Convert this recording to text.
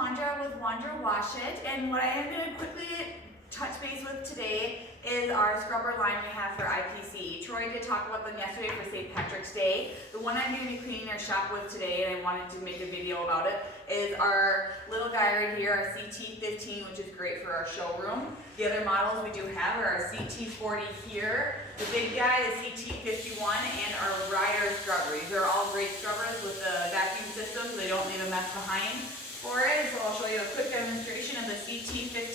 Wondra with Wondra Wash It, and what I am going to quickly touch base with today is our scrubber line we have for IPC. Troy did talk about them yesterday for St. Patrick's Day. The one I'm going to be cleaning our shop with today, and I wanted to make a video about it, is our little guy right here, our CT15, which is great for our showroom. The other models we do have are our CT40 here, the big guy, the CT51, and our rider scrubber. These are all great scrubbers with the vacuum system, so they don't leave a mess behind for it. So I'll show you a quick demonstration of the CT15.